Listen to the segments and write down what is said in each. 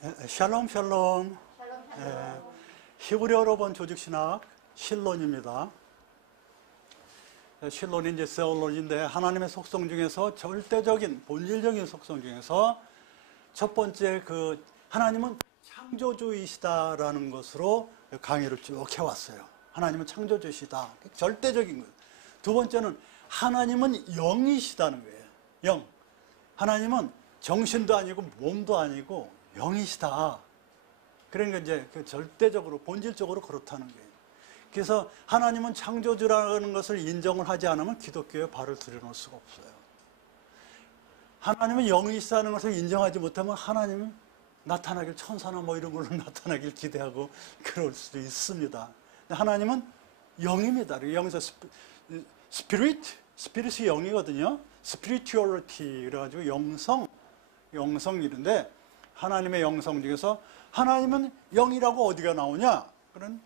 샬롬 샬롬. 샬롬 예, 샬롬. 히브리어로 본 조직신학 실론입니다. 실론이 이제 세올론인데 하나님의 속성 중에서 절대적인 본질적인 속성 중에서 첫 번째 그 하나님은 창조주이시다라는 것으로 강의를 쭉 해왔어요. 하나님은 창조주시다. 절대적인 거예요. 두 번째는 하나님은 영이시다는 거예요. 영. 하나님은 정신도 아니고 몸도 아니고 영이시다. 그러니까 이제 그 절대적으로 본질적으로 그렇다는 거예요. 그래서 하나님은 창조주라는 것을 인정을 하지 않으면 기독교에 발을 들여놓을 수가 없어요. 하나님은 영이시다는 것을 인정하지 못하면 하나님은 나타나길 천사나 뭐 이런 걸로 나타나길 기대하고 그럴 수도 있습니다. 하나님은 영입니다. 영에서 스피릿이 영이거든요. 스피리추얼리티 그래가지고 영성이런데 하나님의 영성 중에서 하나님은 영이라고 어디가 나오냐? 그런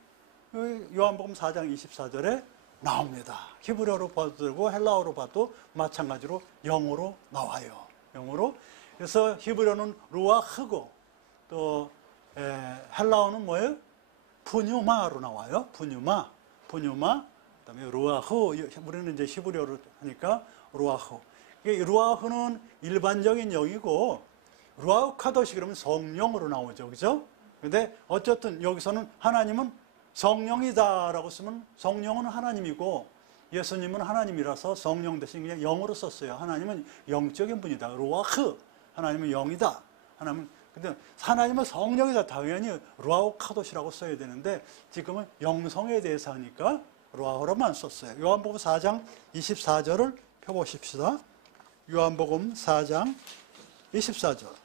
요한복음 4장 24절에 나옵니다. 히브리어로 봐도 되고 헬라어로 봐도 마찬가지로 영으로 나와요. 영으로. 그래서 히브리어는 루아흐고 또 헬라어는 뭐예요? 푸뉴마로 나와요. 푸뉴마. 그다음에 루아흐. 우리는 이제 히브리어로 하니까 루아흐. 루아흐는 일반적인 영이고 루아카도시 그러면 성령으로 나오죠. 그죠? 근데 어쨌든 여기서는 하나님은 성령이다라고 쓰면 성령은 하나님이고 예수님은 하나님이라서 성령 대신 그냥 영으로 썼어요. 하나님은 영적인 분이다. 루아흐. 하나님은 영이다. 근데 하나님은 성령이다. 당연히 루아카도시라고 써야 되는데 지금은 영성에 대해서 하니까 루아흐로만 썼어요. 요한복음 4장 24절을 펴보십시다. 요한복음 4장 24절.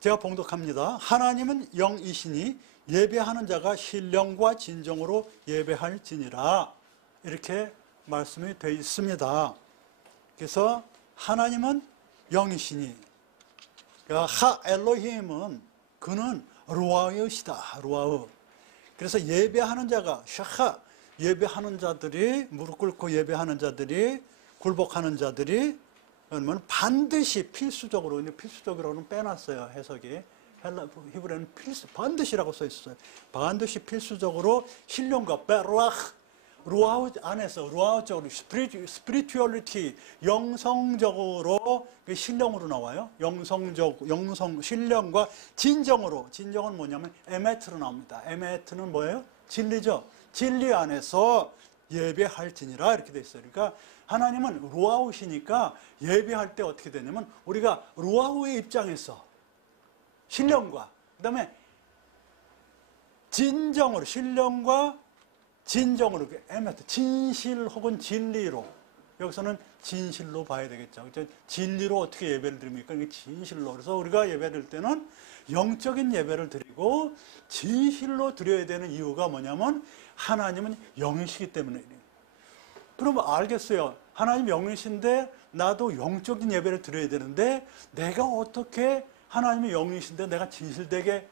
제가 봉독합니다. 하나님은 영이시니 예배하는 자가 신령과 진정으로 예배할지니라. 이렇게 말씀이 되어 있습니다. 그래서 하나님은 영이시니 하 엘로힘은 그는 루아흐시다. 루아흐. 그래서 예배하는 자가 샤하 예배하는 자들이 무릎 꿇고 예배하는 자들이 굴복하는 자들이 그러면 반드시 필수적으로 필수적으로는 빼놨어요. 해석이 히브리어는 반드시라고 써 있어요. 반드시 필수적으로 신령과 루아흐 안에서 루아흐적으로 스피리추얼리티 영성적으로 신령으로 나와요. 신령과 진정은 뭐냐면 에메트로 나옵니다. 에메트는 뭐예요? 진리죠. 진리 안에서 예배할지니라 이렇게 돼 있어요. 그러니까 하나님은 루아흐시니까 예배할 때 어떻게 되냐면 우리가 루아흐의 입장에서 신령과 그다음에 진정으로 신령과 진정으로 에메트 진실 혹은 진리로 여기서는 진실로 봐야 되겠죠. 진리로 어떻게 예배를 드립니까? 진실로. 그래서 우리가 예배를 드릴 때는 영적인 예배를 드리고 진실로 드려야 되는 이유가 뭐냐면 하나님은 영이시기 때문에. 그러면 알겠어요. 하나님 영이신데 나도 영적인 예배를 드려야 되는데 내가 어떻게 하나님이 영이신데 내가 진실되게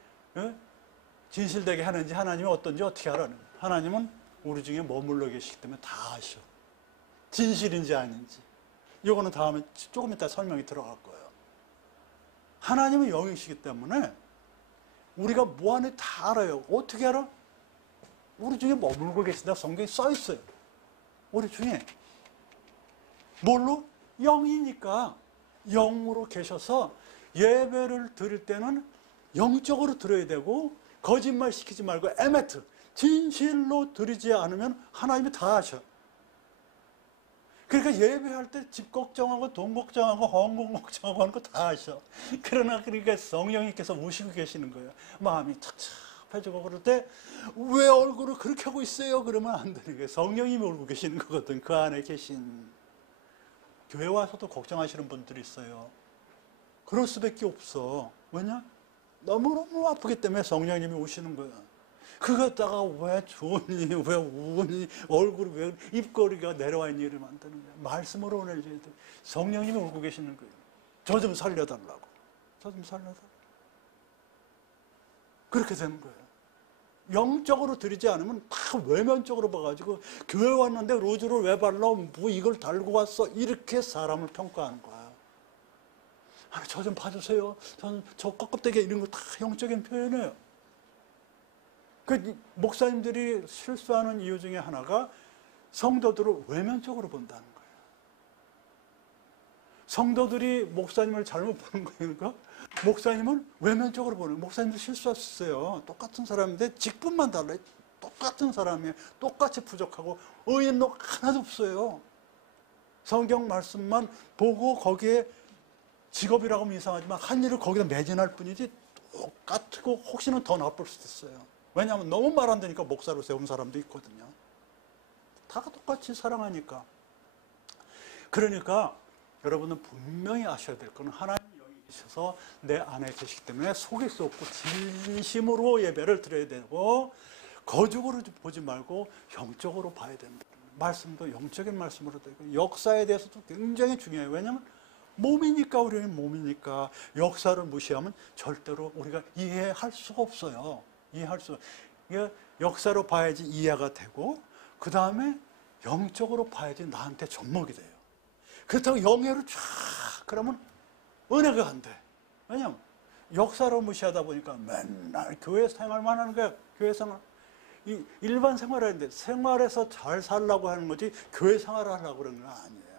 하는지 하나님이 어떤지 어떻게 알아요? 하나님은 우리 중에 머물러 계시기 때문에 다 아셔. 진실인지 아닌지. 이거는 다음에 조금 이따 설명이 들어갈 거예요. 하나님은 영이시기 때문에 우리가 뭐 안에 다 알아요. 어떻게 알아? 우리 중에 머물고 계신다 성경에 써 있어요. 우리 중에 뭘로? 영이니까 영으로 계셔서 예배를 드릴 때는 영적으로 드려야 되고 거짓말 시키지 말고 에메트 진실로 드리지 않으면 하나님이 다 아셔. 그러니까 예배할 때 집 걱정하고 돈 걱정하고 헌금 걱정하고 하는 거 다 아셔. 그러니까 성령님께서 우시고 계시는 거예요. 마음이 착착해지고 그럴 때 왜 얼굴을 그렇게 하고 있어요? 그러면 안 되는 거예요. 성령님이 울고 계시는 거거든. 그 안에 계신. 교회 와서도 걱정하시는 분들이 있어요. 그럴 수밖에 없어. 왜냐? 너무너무 아프기 때문에 성령님이 오시는 거야. 그거다가 왜 좋으니, 왜 우니, 얼굴이 왜 입꼬리가 내려와 있니 이러면 안 되는 거야. 말씀으로 오내줘야 돼. 성령님이 울고 계시는 거예요. 저 좀 살려달라고. 저 좀 살려달라고. 그렇게 되는 거예요. 영적으로 드리지 않으면 다 외면적으로 봐가지고 교회 왔는데 로즈를 왜 발라? 뭐 이걸 달고 왔어? 이렇게 사람을 평가하는 거야. 저 좀 봐주세요. 저는 저 껍데기 이런 거 다 영적인 표현이에요. 그 목사님들이 실수하는 이유 중에 하나가 성도들을 외면적으로 본다는 거예요. 성도들이 목사님을 잘못 보는 거니까 목사님은 외면적으로 보는 거예요. 목사님도 실수했어요. 똑같은 사람인데 직분만 달라요. 똑같은 사람이에요. 똑같이 부족하고 의인록 하나도 없어요. 성경 말씀만 보고 거기에 직업이라고 하면 이상하지만 한 일을 거기다 매진할 뿐이지 똑같고 혹시는 더 나쁠 수도 있어요. 왜냐하면 너무 말 안 되니까 목사로 세운 사람도 있거든요. 다 똑같이 사랑하니까. 그러니까 여러분은 분명히 아셔야 될 거는 하나님 여기 계셔서 내 안에 계시기 때문에 속일 수 없고 진심으로 예배를 드려야 되고 거죽으로 보지 말고 영적으로 봐야 된다. 말씀도 영적인 말씀으로 되고 역사에 대해서도 굉장히 중요해요. 왜냐하면 몸이니까, 우리는 몸이니까 역사를 무시하면 절대로 우리가 이해할 수가 없어요. 이해할 수. 이게 역사로 봐야지 이해가 되고 그 다음에 영적으로 봐야지 나한테 접목이 돼요. 그렇다고 영예로 쫙 그러면 은혜가 안 돼. 왜냐면 역사로 무시하다 보니까 맨날 교회 생활만 하는 거야. 교회 생활. 이 일반 생활하는데 생활에서 잘 살라고 하는 거지 교회 생활을 하려고 그러는 건 아니에요.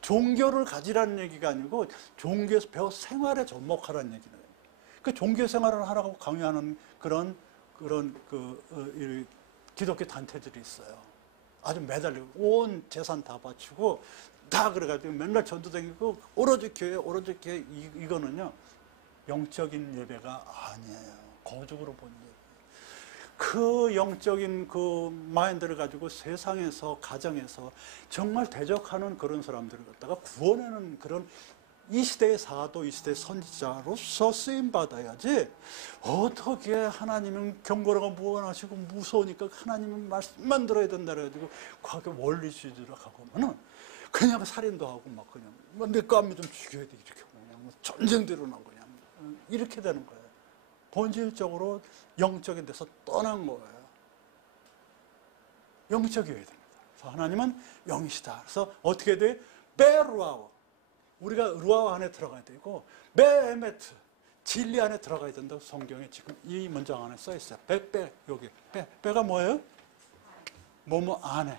종교를 가지라는 얘기가 아니고 종교에서 배워 생활에 접목하라는 얘기는. 그 종교 생활을 하라고 강요하는 그런 기독교 단체들이 있어요. 아주 매달리고 온 재산 다 바치고 다 그래가지고 맨날 전도 다니고 오로지 교회 이거는요 영적인 예배가 아니에요. 거죽으로 본 예배. 그 영적인 그 마인드를 가지고 세상에서 가정에서 정말 대적하는 그런 사람들을 갖다가 구원하는 그런 이 시대의 사도, 이 시대의 선지자로서 쓰임 받아야지. 어떻게 하나님은 경고라고 무언하시고 무서우니까 하나님은 말씀만 들어야 된다 그래가지고 과거 원리주의를 하고는 그냥 살인도 하고 막 그냥 내 거 안 믿으면 죽여야 돼 이렇게 그냥 전쟁대로 나 그냥 이렇게 되는 거예요. 본질적으로 영적인 데서 떠난 거예요. 영적이어야 됩니다. 그래서 하나님은 영이시다. 그래서 어떻게 돼? 베루아워. 우리가 루아와 안에 들어가야 되고 베에메트 진리 안에 들어가야 된다고 성경에 지금 이 문장 안에 써 있어요. 여기 베가 뭐예요? 뭐뭐 안에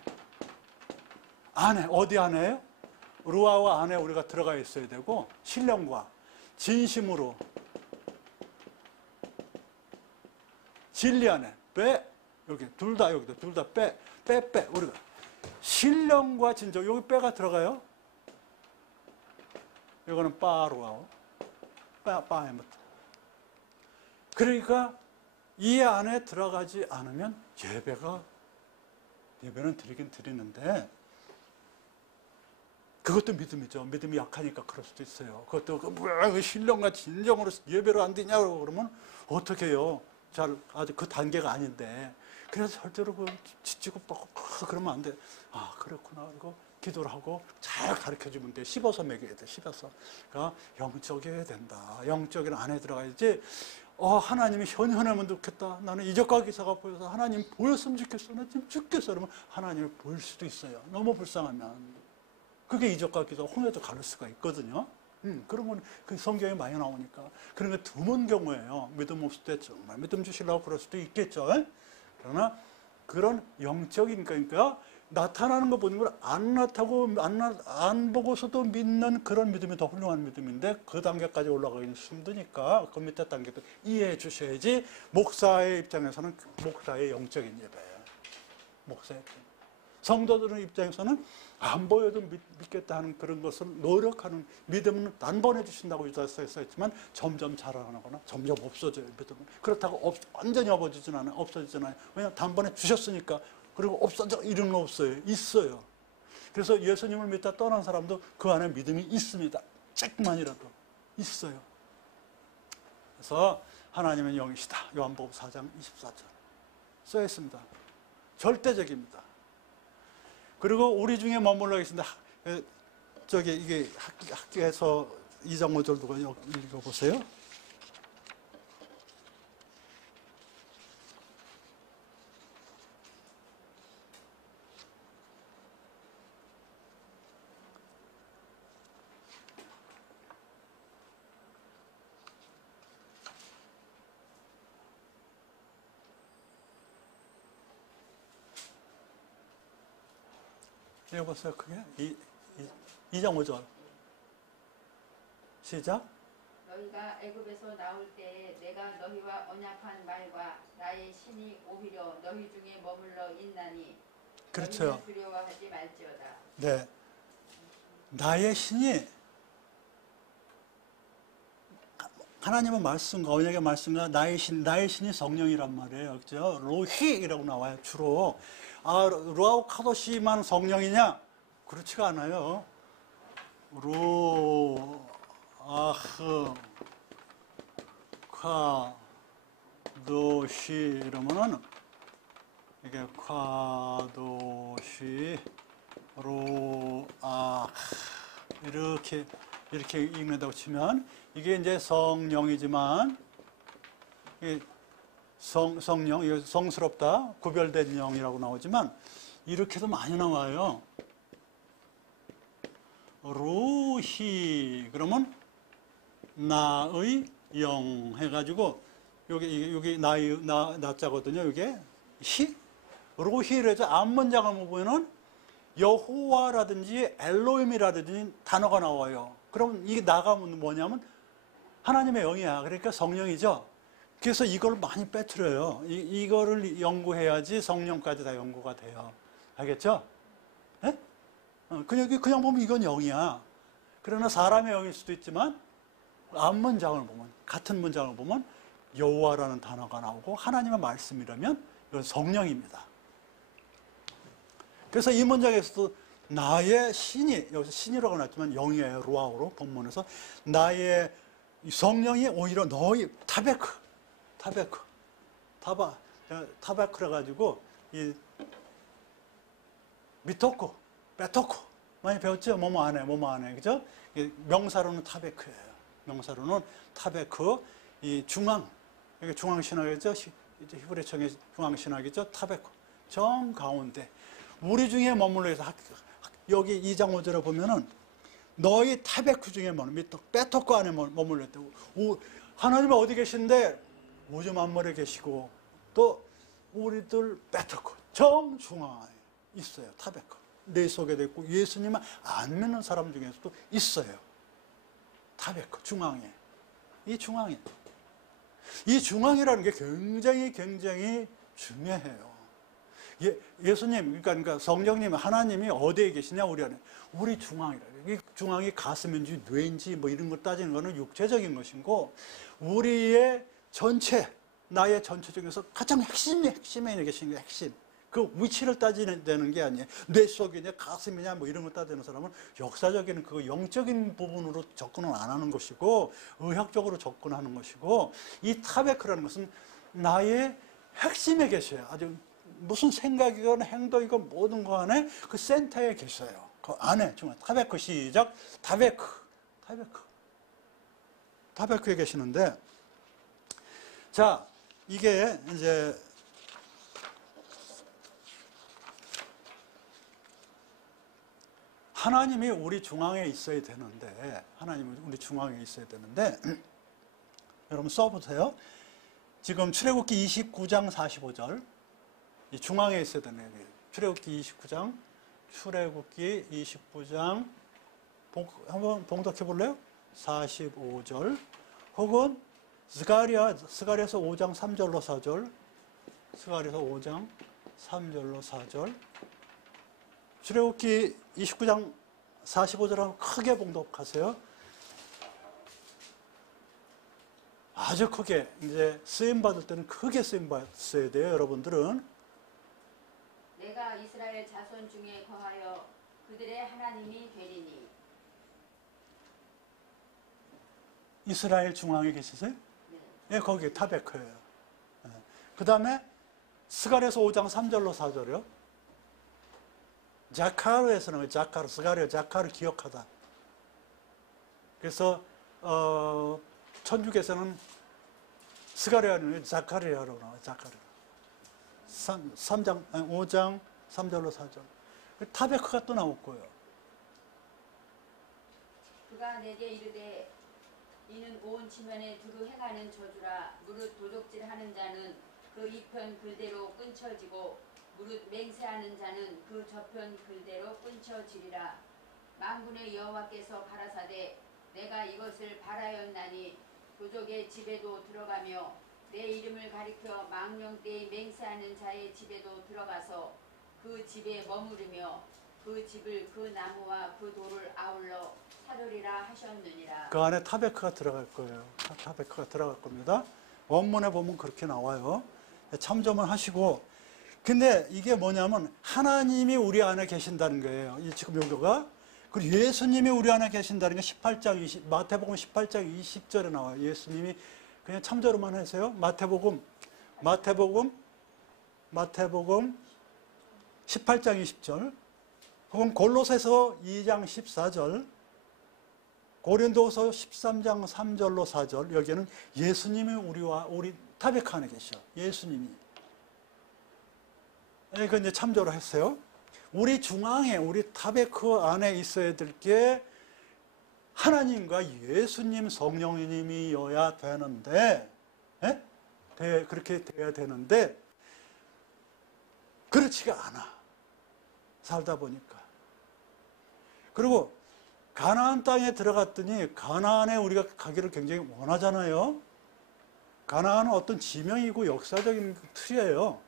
어디 안에요? 루아와 안에 우리가 들어가 있어야 되고 신령과 진심으로 진리 안에 여기 둘 다 우리가 신령과 진정 여기 빼가 들어가요. 이거는 빠루아오 빠에메트. 그러니까 이 안에 들어가지 않으면 예배는 드리긴 드리는데 그것도 믿음이죠. 믿음이 약하니까 그럴 수도 있어요. 그것도 왜 신령과 진정으로 예배를 안 드냐고 그러면 어떻게 해요? 아직 그 단계가 아닌데. 그래서 절대로 지치고 그러면 안 돼. 아, 그렇구나. 그리고 기도를 하고 잘 가르쳐주면 돼. 씹어서 먹여야 돼. 씹어서. 그러니까 영적이어야 된다. 영적인 안에 들어가야지. 하나님이 현현하면 좋겠다. 나는 이적과 기사가 보여서 하나님 보였으면 좋겠어. 나 지금 죽겠어. 그러면 하나님을 볼 수도 있어요. 너무 불쌍하면. 그게 이적과 기사 홍해도 가를 수가 있거든요. 그런 건 그 성경에 많이 나오니까. 그런 게 드문 경우예요. 믿음 없을 때 정말 믿음 주시려고 그럴 수도 있겠죠. 그러나 그런 영적인 그러니까 나타나는 거 보는 걸 안 보고서도 믿는 그런 믿음이 더 훌륭한 믿음인데 그 단계까지 올라가기는 힘드니까 그 밑에 단계도 이해해 주셔야지. 목사의 입장에서는 목사의 영적인 예배예요. 목사의 입장. 성도들의 입장에서는 안 보여도 믿겠다 하는 그런 것을 노력하는 믿음은 단번에 주신다고 써 있지만 점점 자라나거나 점점 없어져요. 믿음은. 그렇다고 완전히 없어지진 않아요. 왜냐하면 단번에 주셨으니까. 그리고 없어져 이런 거 없어요. 있어요. 그래서 예수님을 믿다 떠난 사람도 그 안에 믿음이 있습니다. 조금만이라도 있어요. 그래서 하나님은 영이시다. 요한복음 4장 24절 써 있습니다. 절대적입니다. 그리고 우리 중에 머물러 계신다. 이게 학교에서 2장 5절 누가 읽어보세요. 읽어보세요. 그게 2장 5절. 시작. 너희가 애굽에서 나올 때에 내가 너희와 언약한 말과 나의 신이 오히려 너희 중에 머물러 있나니 그렇죠. 너희는 두려워하지 말지어다. 네. 나의 신이 하나님의 말씀과 언약의 말씀과 나의 신이 성령이란 말이에요. 그죠? 로히이라고 나와요. 주로. 루아우 카도시만 성령이냐? 그렇지가 않아요. 아흐 카도시 이러면은 이게 카도시 이렇게 읽는다고 치면 이게 이제 성령이지만 성령, 이거 성스럽다, 구별된 영이라고 나오지만 이렇게도 많이 나와요. 루히 그러면 나의 영 해가지고 여기 나자거든요. 이게 히 루히를 해서 앞문장을 보면은 여호와라든지 엘로힘이라든지 단어가 나와요. 그럼 이게 나가면 뭐냐면 하나님의 영이야. 그러니까 성령이죠. 그래서 이걸 많이 빼뜨려요. 이거를 연구해야지 성령까지 다 연구가 돼요. 알겠죠? 네? 그냥 보면 이건 영이야. 그러나 사람의 영일 수도 있지만 앞문장을 보면 같은 문장을 보면 여호와라는 단어가 나오고 하나님의 말씀이라면 이건 성령입니다. 그래서 이 문장에서도 나의 신이 여기서 신이라고 나왔지만 영이에요. 루아우로 본문에서 나의 성령이 오히려 너희 타베크라 가지고 이 미토코, 베토코 많이 배웠죠? 뭐뭐 안해, 그죠? 명사로는 타베크예요. 명사로는 타베크, 이 중앙, 이게 중앙 신학이죠? 히브리청의 중앙 신학이죠? 타베크, 정 가운데 우리 중에 머물러 있어. 여기 2장 5절에 보면은 너희 타베크 중에 베토코 안에 머물러 있다고. 하나님은 어디 계신데? 우주 만물에 계시고 또 우리들 베토코 정중앙에 있어요. 타베크 내 속에 있고 예수님을 안 믿는 사람 중에서도 있어요. 타베크 중앙에 이 중앙이라는 게 굉장히 중요해요. 예수님 그러니까 성령님 하나님이 어디에 계시냐 우리 안에 우리 중앙이라. 이 중앙이 가슴인지 뇌인지 뭐 이런 거 따지는 거는 육체적인 것이고 우리의 전체 나의 전체 중에서 가장 핵심에 계신 게 핵심. 그 위치를 따지는 게 아니에요. 뇌 속이냐 가슴이냐 뭐 이런 거 따지는 사람은 역사적인 그 영적인 부분으로 접근을 안 하는 것이고 의학적으로 접근하는 것이고 이 타베크라는 것은 나의 핵심에 계셔요. 아주 무슨 생각이건 행동이건 모든 거 안에 그 센터에 계셔요. 그 안에 중앙 타베크 시작 타베크에 계시는데 자 이게 이제 하나님이 우리 중앙에 있어야 되는데 여러분 써보세요. 지금 출애굽기 29장 45절 이 중앙에 있어야 되는 얘기예요. 출애굽기 29장 한번 봉독해 볼래요? 45절 혹은 스가랴서 5장 3절로 4절 스가랴서 5장 3절로 4절 출애굽기 29장 45절하고 크게 봉독하세요. 아주 크게 이제 쓰임 받을 때는 크게 쓰임 받으셔야 돼요. 여러분들은 내가 이스라엘 자손 중에 거하여 그들의 하나님이 되리니. 이스라엘 중앙에 계시세요? 네. 예, 거기 타베크예요. 예. 그 다음에 스가랴서 5장 3절로 4절이요. 자카르에서 나와요. 스가랴 기억하다. 그래서 천주교에서는 스가랴는 자카르야로 나와요. 자카르. 5장 3절로 4절. 타베크가 또 나올 거예요. 그가 내게 이르되 이는 온 지면에 두루 행하는 저주라. 무릇 도적질하는 자는 그 이편 그대로 끊쳐지고 무릇 맹세하는 자는 그 저편 글대로 끊쳐지리라. 만군의 여호와께서 가라사대 내가 이것을 바라였나니 도적의 집에도 들어가며 내 이름을 가리켜 망령 때에 맹세하는 자의 집에도 들어가서 그 집에 머무르며 그 집을 그 나무와 그 돌을 아울러 사르리라 하셨느니라. 그 안에 타베크가 들어갈 거예요. 타베크가 들어갈 겁니다. 원문에 보면 그렇게 나와요. 참조만 하시고. 근데 이게 뭐냐면 하나님이 우리 안에 계신다는 거예요. 이 지금 요거가. 그리고 예수님이 우리 안에 계신다는 게 18장 20, 마태복음 18장 20절에 나와요. 예수님이 그냥 참조로만 하세요. 마태복음 18장 20절. 혹은 골로새서 2장 14절. 고린도서 13장 3절로 4절. 여기에는 예수님이 우리 타베크 안에 계셔. 예수님이. 이거 이제 참조를 했어요. 우리 중앙에, 우리 타베크 안에 있어야 될 게 하나님과 예수님 성령님이어야 되는데, 그렇게 돼야 되는데, 그렇지가 않아. 살다 보니까. 그리고 가나안 땅에 들어갔더니 가나안에 우리가 가기를 굉장히 원하잖아요. 가나안은 어떤 지명이고 역사적인 틀이에요.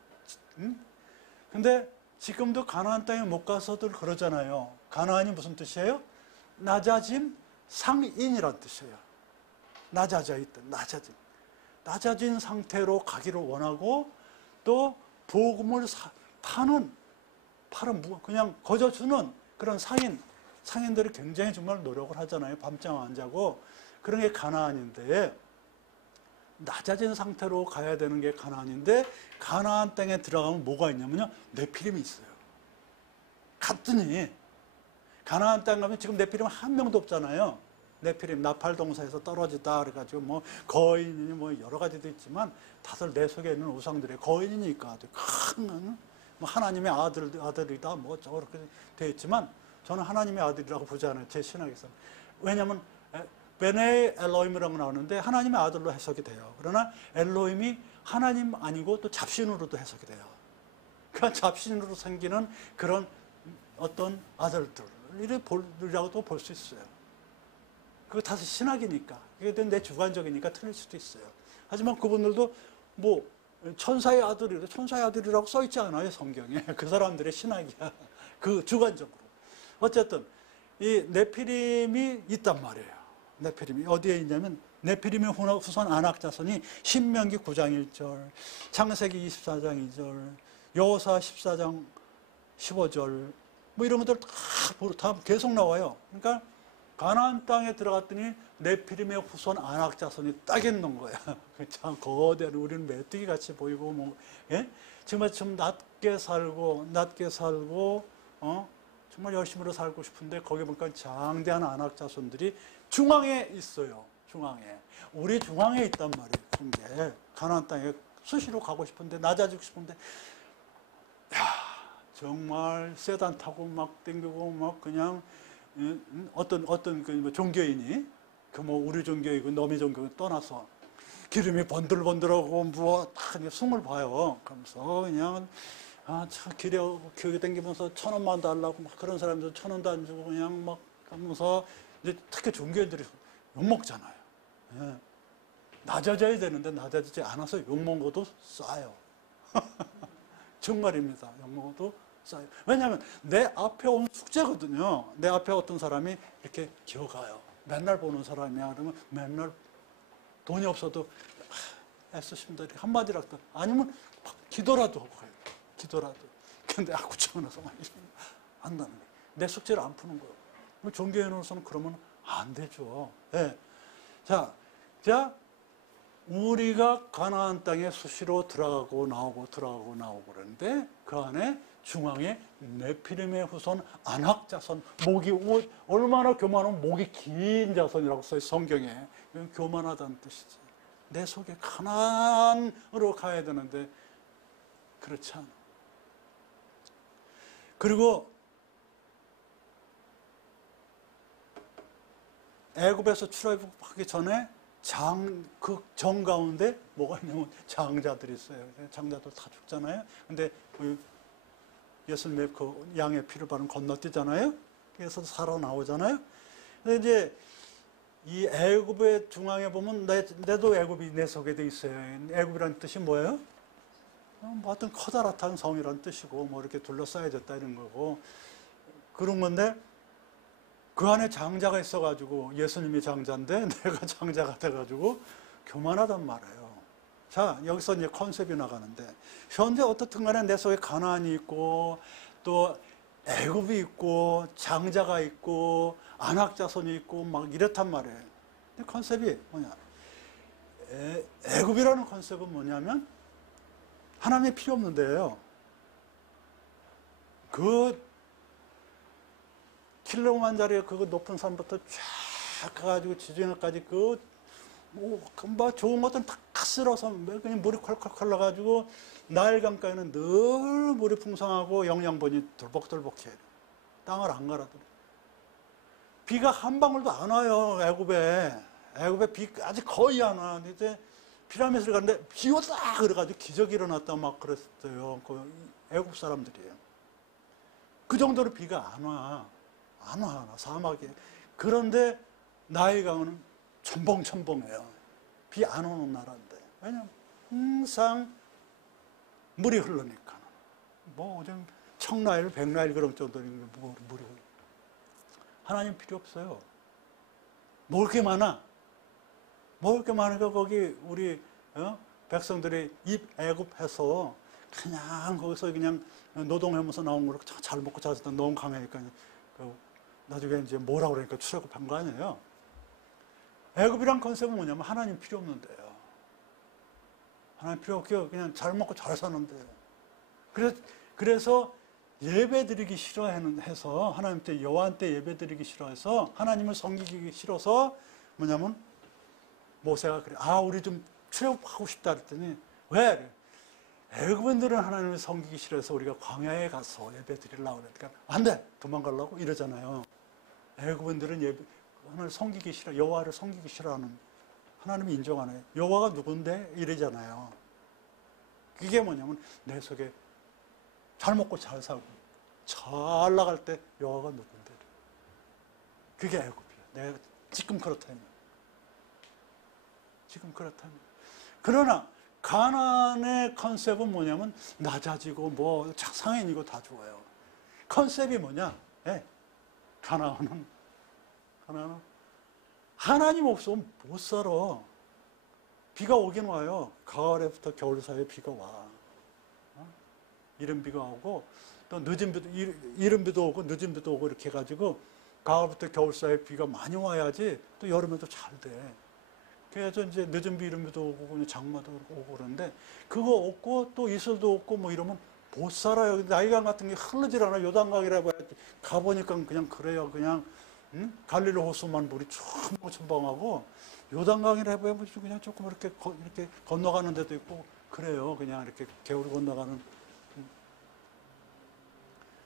근데 지금도 가나안 땅에 못 가서들 그러잖아요. 가나안이 무슨 뜻이에요? 낮아짐, 상인이란 뜻이에요. 낮아져 있다, 낮아진 상태로 가기를 원하고 또 복음을 파는 그냥 거저주는 그런 상인들이 굉장히 정말 노력을 하잖아요. 밤잠 안 자고. 그런 게 가나안인데 낮아진 상태로 가야 되는 게 가나안인데 가나안 땅에 들어가면 뭐가 있냐면요. 네피림이 있어요. 갔더니 가나안 땅 가면 지금 네피림 한 명도 없잖아요. 네피림 나팔동사에서 떨어지다 그래가지고 뭐 거인이니 뭐 여러 가지도 있지만 다들 내 속에 있는 우상들의 거인이니까 아주 큰 뭐 하나님의 아들이다 뭐 저렇게 되어 있지만 저는 하나님의 아들이라고 보지 않아요. 제 신학에서. 왜냐하면 베네 엘로힘이라고 나오는데 하나님의 아들로 해석이 돼요. 그러나 엘로힘이 하나님 아니고 또 잡신으로도 해석이 돼요. 그러니까 잡신으로 생기는 그런 어떤 아들들이라고도 볼 수 있어요. 그거 다시 신학이니까. 그게 내 주관적이니까 틀릴 수도 있어요. 하지만 그분들도 뭐 천사의 아들이라고 써 있지 않아요, 성경에. 그 사람들의 신학이야. 그 주관적으로. 어쨌든 이 네피림이 있단 말이에요. 네피림이 어디에 있냐면 네피림의 후손 아낙 자손이 신명기 9장 1절, 창세기 24장 2절, 여호수아 14장 15절 뭐 이런 것들 다 계속 나와요. 그러니까 가나안 땅에 들어갔더니 네피림의 후손 아낙 자손이 딱 있는 거야. 참 거대한 우리는 메뚜기 같이 보이고 뭐 정말 좀 낮게 살고 정말 열심히로 살고 싶은데 거기 보니까 장대한 아낙 자손들이 중앙에 있어요. 중앙에. 우리 중앙에 있단 말이에요. 그런 게 가나안 땅에 수시로 가고 싶은데 낮아지고 싶은데 정말 세단 타고 막 땡기고 막 그냥 어떤 그 종교인이 그 뭐 우리 종교이고 너미 종교 떠나서 기름이 번들번들하고 뭐 다 숨을 봐요. 그러면서 그냥 참 길에 땡기면서 1,000원만 달라고 막 그런 사람들 1,000원도 안 주고 그냥 막 하면서 이제 특히 종교인들이 욕먹잖아요. 예. 낮아져야 되는데 낮아지지 않아서 욕먹어도 싸요. 정말입니다. 욕먹어도 싸요. 왜냐하면 내 앞에 온 숙제거든요. 내 앞에 어떤 사람이 이렇게 기어가요. 맨날 보는 사람이야. 그러면 맨날 돈이 없어도 애쓰십니다. 이렇게 한마디라도 아니면 기도라도 하고 가요. 기도라도. 근데 구청에서 안 나는 거예요. 내 숙제를 안 푸는 거예요. 종교인으로서는 그러면 안 되죠. 네. 자, 우리가 가나안 땅에 수시로 들어가고 나오고 그러는데 그 안에 중앙에 네피림의 후손 아낙 자손, 목이 얼마나 교만하면 목이 긴 자손이라고 써요, 성경에. 이건 교만하다는 뜻이지. 내 속에 가나안으로 가야 되는데 그렇지 않아. 그리고 애굽에서 출애굽하기 전에 그 정 가운데 뭐가 있냐면 장자들이 있어요. 장자들 다 죽잖아요. 근데 예수님의 그 양의 피를 바른 건너뛰잖아요. 그래서 살아나오잖아요. 근데 이제 이 애굽의 중앙에 보면 내도 애굽이 내 속에 돼 있어요. 애굽이라는 뜻이 뭐예요? 뭐 하여튼 커다랗다는 성이라는 뜻이고 뭐 이렇게 둘러싸여졌다 이런 거고 그런 건데 그 안에 장자가 있어가지고 예수님이 장자인데 내가 장자가 돼가지고 교만하단 말이에요. 자, 여기서 이제 컨셉이 나가는데 현재 어떻든 간에 내 속에 가나안이 있고 또 애굽이 있고 장자가 있고 안악자손이 있고 막 이렇단 말이에요. 근데 컨셉이 뭐냐? 애굽이라는 컨셉은 뭐냐면 하나님이 필요 없는 데예요. 그 킬로만자리 그 높은 산부터 쫙 가가지고 지중해까지 뭐 좋은 것들은 다 쓸어서 그냥 물이 콸콸콸 나가지고 나일강가에는 늘 물이 풍성하고 영양분이 돌복돌복해요. 땅을 안 갈아들여. 비가 한 방울도 안 와요. 애굽에 비까지 거의 안 와. 이제 피라미드를 갔는데 비 오다 그래가지고 기적이 일어났다 막 그랬어요. 그 애굽 사람들이에요. 그 정도로 비가 안 와. 사막에. 그런데 나일강은 첨벙첨벙해요. 비 안 오는 나라인데. 왜냐면 항상 물이 흐르니까. 뭐 요즘 청라일, 백라일 그런 정도는 물이 흐르. 하나님 필요 없어요. 먹을 게 많아. 먹을 게 많으니까 거기 우리 백성들이 애굽해서 그냥 거기서 그냥 노동하면서 나온 거를 잘 먹고 잘 살다 너무 강하니까 나중에 이제 뭐라 그러니까 출애굽한 거 아니에요. 애굽이란 컨셉은 뭐냐면 하나님 필요 없는데요. 하나님 필요 없고 그냥 잘 먹고 잘 사는데요. 그래서 예배 드리기 싫어해서 하나님 때 여호와한테 예배 드리기 싫어해서 하나님을 섬기기 싫어서 뭐냐면 모세가 그래. 우리 좀 출애굽하고 싶다 그랬더니 왜? 애굽인들은 하나님을 섬기기 싫어해서 우리가 광야에 가서 예배 드리려고 그러니까 안 돼. 도망가려고 이러잖아요. 애굽인들은 하나님을 섬기기 싫어. 여호와를 섬기기 싫어하는 하나님이 인정 안 해요. 여호와가 누군데? 이러잖아요. 그게 뭐냐면 내 속에 잘 먹고 잘 살고 잘 나갈 때 여호와가 누군데? 그게 애굽이야. 내가 지금 그렇다면. 그러나 가나안의 컨셉은 뭐냐면 낮아지고 뭐 상인이고 다 좋아요. 컨셉이 뭐냐? 가나안은 하나님 없으면 못 살아. 비가 오긴 와요. 가을에부터 겨울 사이에 비가 와. 이른 비가 오고 또 늦은 비도 이른 비도 오고 늦은 비도 오고 이렇게 해가지고 가을부터 겨울 사이에 비가 많이 와야지 또 여름에도 잘 돼. 그래서 이제 늦은 비 이른 비도 오고 장마도 오고 그러는데 그거 없고 또 이슬도 없고 뭐 이러면 못 살아요. 나일강 같은 게 흐르질 않아. 요단강이라고 가보니까 그냥 그래요. 그냥 갈릴리 호수만 물이 첨벙첨벙하고 요단강이라 해봐야 그냥 조금 이렇게 건너가는 데도 있고 그래요. 그냥 이렇게 개울을 건너가는.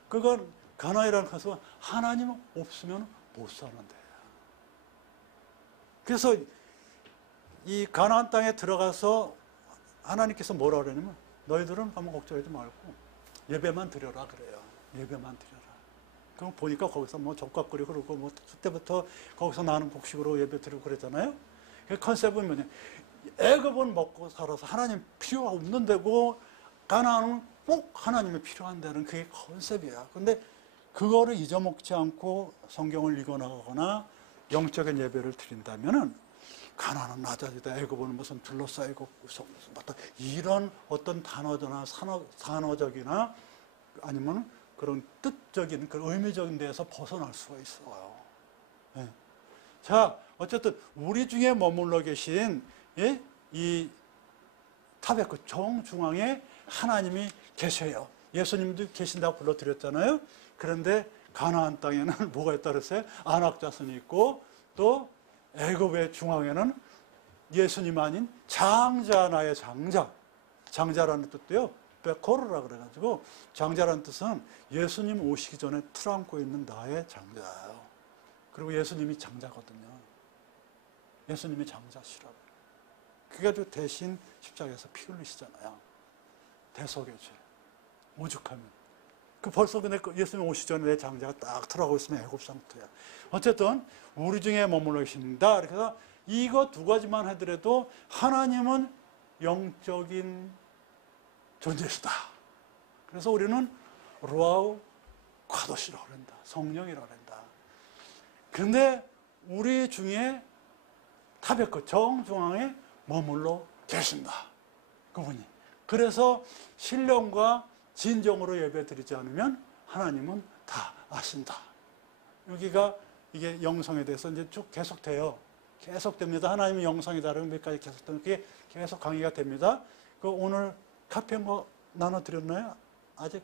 그건 가나안이라는 것은 하나님 없으면 못 사는 데예요. 그래서 이 가나안 땅에 들어가서 하나님께서 뭐라 그러냐면 너희들은 아무 걱정하지 말고 예배만 드려라 그래요. 예배만 드려라. 그럼 보니까 거기서 뭐 젓가락거리 흐르고 뭐 그때부터 거기서 나는 곡식으로 예배 드리고 그랬잖아요. 그 컨셉은 뭐냐? 애굽은 먹고 살아서 하나님 필요가 없는 데고 가나안은 꼭 하나님이 필요한 데는 그게 컨셉이야. 근데 그거를 잊어먹지 않고 성경을 읽어나가거나 영적인 예배를 드린다면은 가나안은 낮아지다, 애굽은 무슨 둘러싸이고 이런 어떤 단어나 산어적이나 아니면 그런 뜻적인 그런 의미적인 데에서 벗어날 수가 있어요. 네. 자, 어쨌든 우리 중에 머물러 계신 이 탑의 그 정중앙에 하나님이 계셔요. 예수님도 계신다고 불러드렸잖아요. 그런데 가나안 땅에는 뭐가 있다 그랬어요? 안악자손이 있고 또 애굽의 중앙에는 예수님 아닌 장자, 나의 장자. 장자라는 뜻도요. 베코르라 그래가지고 장자라는 뜻은 예수님 오시기 전에 틀 안고 있는 나의 장자예요. 그리고 예수님이 장자거든요. 예수님이 장자시라고. 그래가지고 대신 십자가에서 피 흘리시잖아요. 대속의 죄. 오죽하면. 그 벌써 근데 예수님 오시기 전에 내 장자가 딱 들어가고 있으면 애굽 상태야. 어쨌든 우리 중에 머물러 계신다. 그래서 이거 두 가지만 하더라도 하나님은 영적인 존재시다. 그래서 우리는 루아우 과도시라고 그런다. 성령이라고 그런다. 근데 우리 중에 타베크 정중앙에 머물러 계신다. 그분이. 그래서 신령과 진정으로 예배드리지 않으면 하나님은 다 아신다. 여기가 이게 영성에 대해서 이제 쭉 계속돼요. 계속됩니다. 하나님의 영성이다. 몇 가지 계속되면 그게 계속 강의가 됩니다. 그 오늘 카페인 거 나눠드렸나요? 아직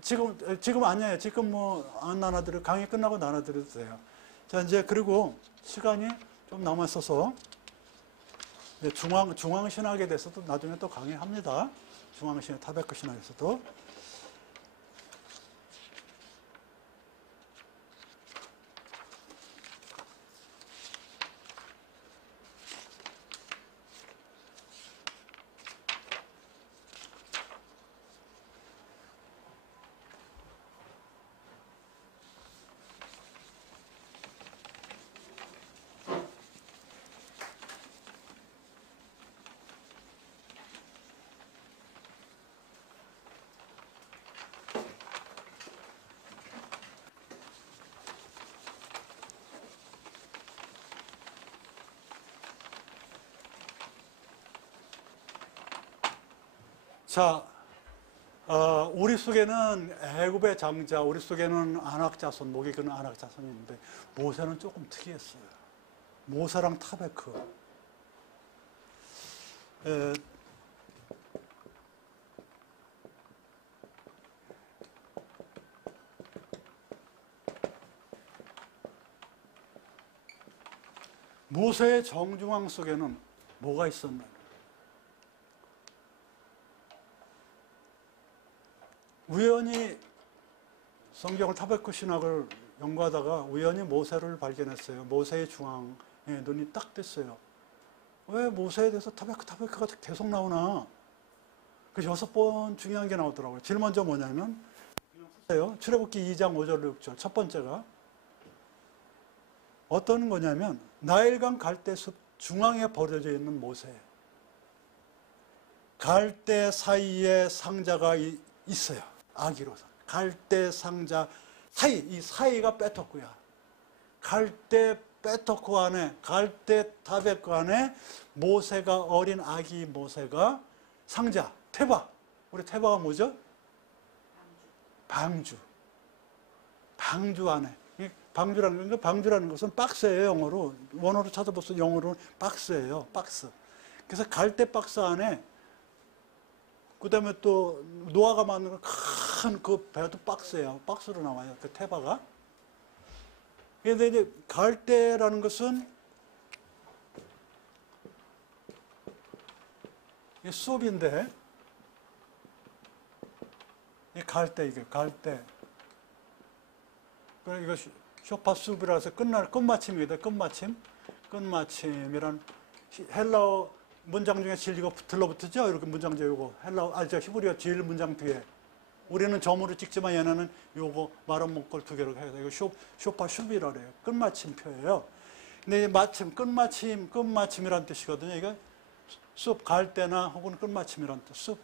지금 아니에요. 지금 뭐 안 나눠드려 강의 끝나고 나눠드려도 돼요. 자 이제 그리고 시간이 좀 남아 있어서 중앙 신학에 대해서도 나중에 또 강의합니다. 중앙 신학 타베크 신학에서도. 자, 우리 속에는 애굽의 장자, 우리 속에는 안악자손, 목이 그는 안악자손이 있는데 모세는 조금 특이했어요. 모세랑 타베크. 모세의 정중앙 속에는 뭐가 있었나요? 우연히 성경을 타베크 신학을 연구하다가 우연히 모세를 발견했어요. 모세의 중앙에 눈이 딱 떴어요. 왜 모세에 대해서 타베크가 계속 나오나? 그 6번 중요한 게 나오더라고요. 제일 먼저 뭐냐면 출애굽기 2장 5절 6절 첫 번째가 어떤 거냐면 나일강 갈대숲 중앙에 버려져 있는 모세. 갈대 사이에 상자가 있어요. 아기로서. 갈대 상자 사이, 이 사이가 베토크야. 갈대 베토크 안에, 갈대 타베크 안에 모세가 어린 아기 모세가 상자, 테바. 우리 테바가 뭐죠? 방주. 방주 안에. 방주라는 것은 박스예요, 영어로. 원어로 찾아보세요. 영어로는 박스예요, 박스. 그래서 갈대 박스 안에 그 다음에 또 노아가 만든 큰 그 배도 박스예요. 박스로 나와요. 그 테바가. 그런데 이제 갈대라는 것은 이 숲인데 이 갈대 이게 갈대. 이거 쇼파 숲이라 해서 끝마침이거든. 끝마침이란 헬라어 문장 중에 진리가 들러붙었죠? 이렇게 문장 요거 히브리어 제일 문장 뒤에 우리는 점으로 찍지만 얘네는 요거 말은 목걸 두 개로 해야 돼. 이거 쇼파 숲이라 그래요. 끝마침표예요. 근데 끝마침이란 뜻이거든요. 이거 숲 갈대나 혹은 끝마침이란 뜻. 숲.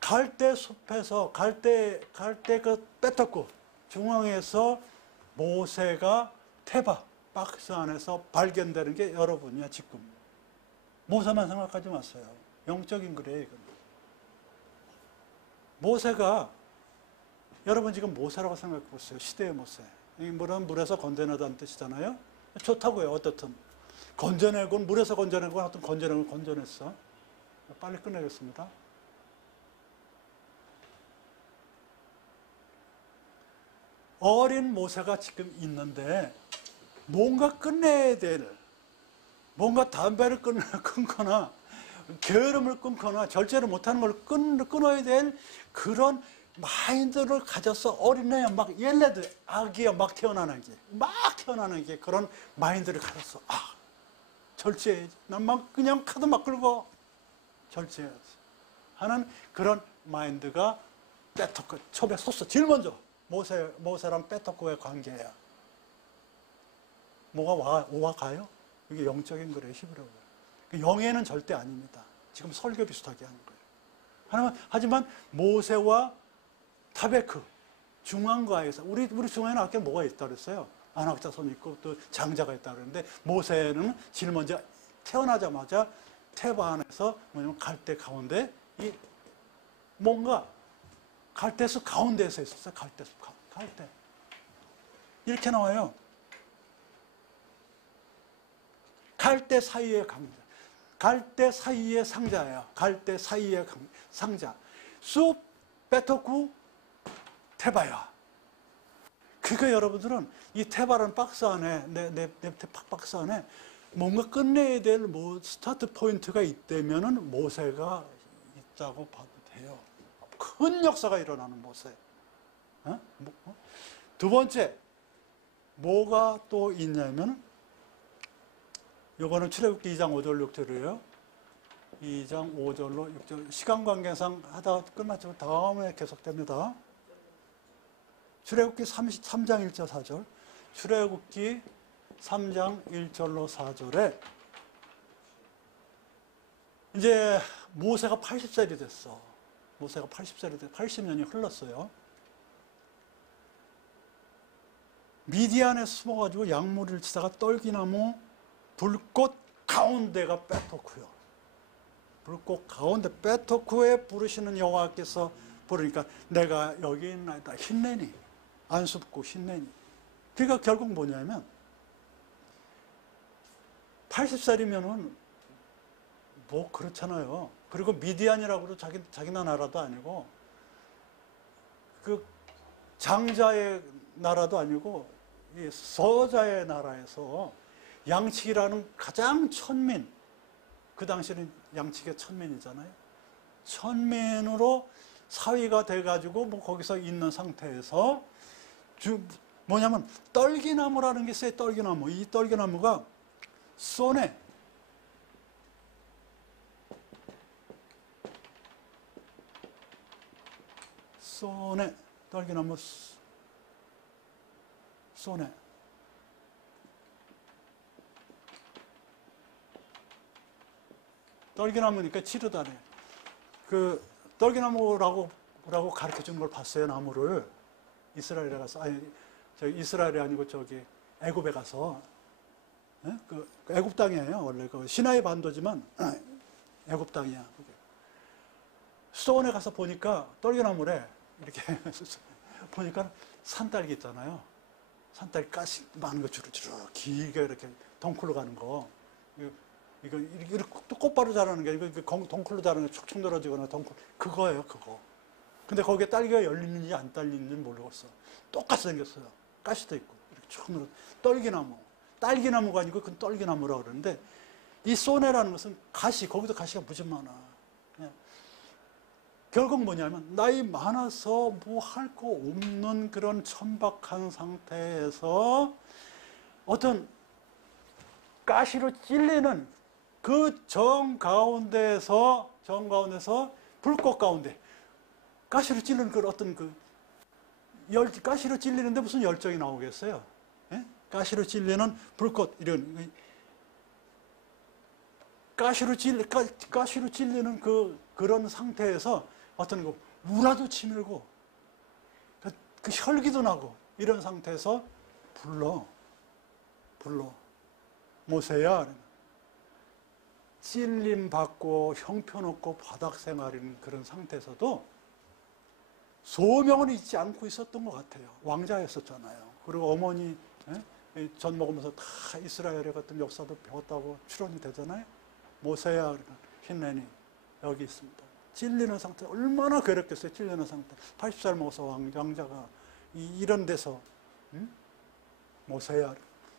갈대 숲에서 갈대 그 빼떡고 중앙에서 모세가 테바 박스 안에서 발견되는 게 여러분이야 지금. 모세만 생각하지 마세요. 영적인 글이에요, 이건. 모세가, 여러분 지금 모세라고 생각해 보세요. 시대의 모세. 이 물은 물에서 건져내다는 뜻이잖아요. 좋다고요, 어떻든. 건져내건, 물에서 건져내건, 하여튼 건져내건 건져냈어. 빨리 끝내겠습니다. 어린 모세가 지금 있는데, 뭔가 끝내야 될, 뭔가 담배를 끊거나 게으름을 끊거나 절제를 못하는 걸 끊어야 될 그런 마인드를 가져서 어린애야 막 얘네들 아기야 막 태어나는 게 그런 마인드를 가졌어. 절제해야지. 난 막 그냥 카드 막 끌고 절제해야지. 하는 그런 마인드가 빼토크 첩에 섰어. 제일 먼저 모세랑 빼토크의 관계야. 뭐가 와 가요? 이게 영적인 거래요. 히브리어가. 영에는 절대 아닙니다. 지금 설교 비슷하게 하는 거예요. 하지만 모세와 타베크 중앙과에서 우리 중앙에는 아까 뭐가 있다 그랬어요? 안악자손이 있고 또 장자가 있다 그랬는데 모세는 제일 먼저 태어나자마자 테바 안에서 뭐냐면 갈대 가운데 이 뭔가 갈대숲 가운데에서 있었어요. 갈대숲 갈대 이렇게 나와요. 갈대 사이의 강자, 갈대 사이의 상자예요. 갈대 사이의 상자. 숲 베토쿠 테바야. 그러니까 여러분들은 이 테바라는 박스 안에 내 박스 안에 뭔가 끝내야 될 뭐 스타트 포인트가 있다면은 모세가 있다고 봐도 돼요. 큰 역사가 일어나는 모세. 두 번째 뭐가 또 있냐면 요거는 출애굽기 2장 5절 6절이에요. 2장 5절로 6절 시간 관계상 하다 끝났지만 다음에 계속됩니다. 출애굽기 3장 1절 4절 출애굽기 3장 1절로 4절에 이제 모세가 80살이 됐어. 모세가 80살이 됐어. 80년이 흘렀어요. 미디안에 숨어가지고 약물을 치다가 떨기나무 불꽃 가운데가 베토크요. 불꽃 가운데 베토크에 부르시는 여호와께서 부르니까 내가 여기 있나이다. 힘내니 안수붙고 힘내니. 그러니까 결국 뭐냐면 80살이면은 뭐 그렇잖아요. 그리고 미디안이라고도 자기네 나라도 아니고 그 장자의 나라도 아니고 이 서자의 나라에서 양측이라는 가장 천민, 그 당시에는 양측의 천민이잖아요. 천민으로 사위가 돼가지고 뭐 거기서 있는 상태에서 뭐냐면 떨기나무라는 게 있어요. 떨기나무. 이 떨기나무가 소네, 떨기나무 소네. 떨기나무니까 치르다네. 그 떨기나무라고 가르쳐 준 걸 봤어요. 나무를 이스라엘에 가서 이스라엘이 아니고 저기 애굽에 가서 그 애굽 땅이에요. 원래 그 시나이 반도지만 애굽 땅이야. 수도원에 가서 보니까 떨기나무래 이렇게 보니까 산딸기 있잖아요. 산딸기 가시 많은 거 주르주르 길게 이렇게 덩쿨로 가는 거. 이거 또 꽃바로 자라는 게 이거 덩쿨로 자라는 게 축축 늘어지거나 덩쿨 그거예요. 그거. 근데 거기에 딸기가 열리는지 안 딸리는지 모르겠어. 똑같이 생겼어요. 가시도 있고 이렇게 쭉 늘어. 떨기나무. 딸기나무가 아니고 그건 떨기나무라고 그러는데 이 소네라는 것은 가시, 거기도 가시가 무지 많아. 결국 뭐냐면 나이 많아서 뭐 할 거 없는 그런 천박한 상태에서 어떤 가시로 찔리는 그 정가운데서 불꽃 가운데 가시로 찔리는 그 어떤 가시로 찔리는데 무슨 열정이 나오겠어요? 예? 가시로 찔리는 불꽃 이런 가시로 찔리는 그런 상태에서 어떤 우라도 치밀고 그 혈기도 나고 이런 상태에서 불러 모세야 찔림 받고 형편없고 바닥 생활인 그런 상태에서도 소명은 잊지 않고 있었던 것 같아요. 왕자였었잖아요. 그리고 어머니 전 먹으면서 다 이스라엘의 같은 역사도 배웠다고 추론이 되잖아요. 모세야 힘내니 여기 있습니다. 찔리는 상태 얼마나 괴롭겠어요. 찔리는 상태 80살 먹어서 왕자가 이런 데서 모세야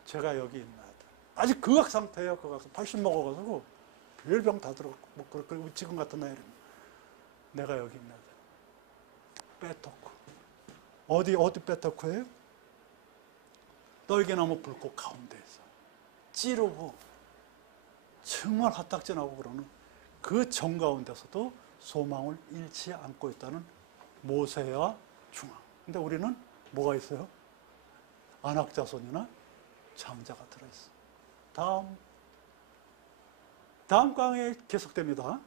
제가 여기 있나이다. 아직 극악 상태예요. 극악 80 먹어가지고 별병 다 들어갔고 뭐 그리고 지금 같은 나이는 내가 여기 있나이다. 베토크 어디 베토크예요? 떨기나무 불꽃 가운데에서 찌르고 정말 화딱지나고 그러는 그 정가운데서도 소망을 잃지 않고 있다는 모세와 중앙. 근데 우리는 뭐가 있어요? 안악자손이나 장자가 들어있어. 다음 강의 계속됩니다.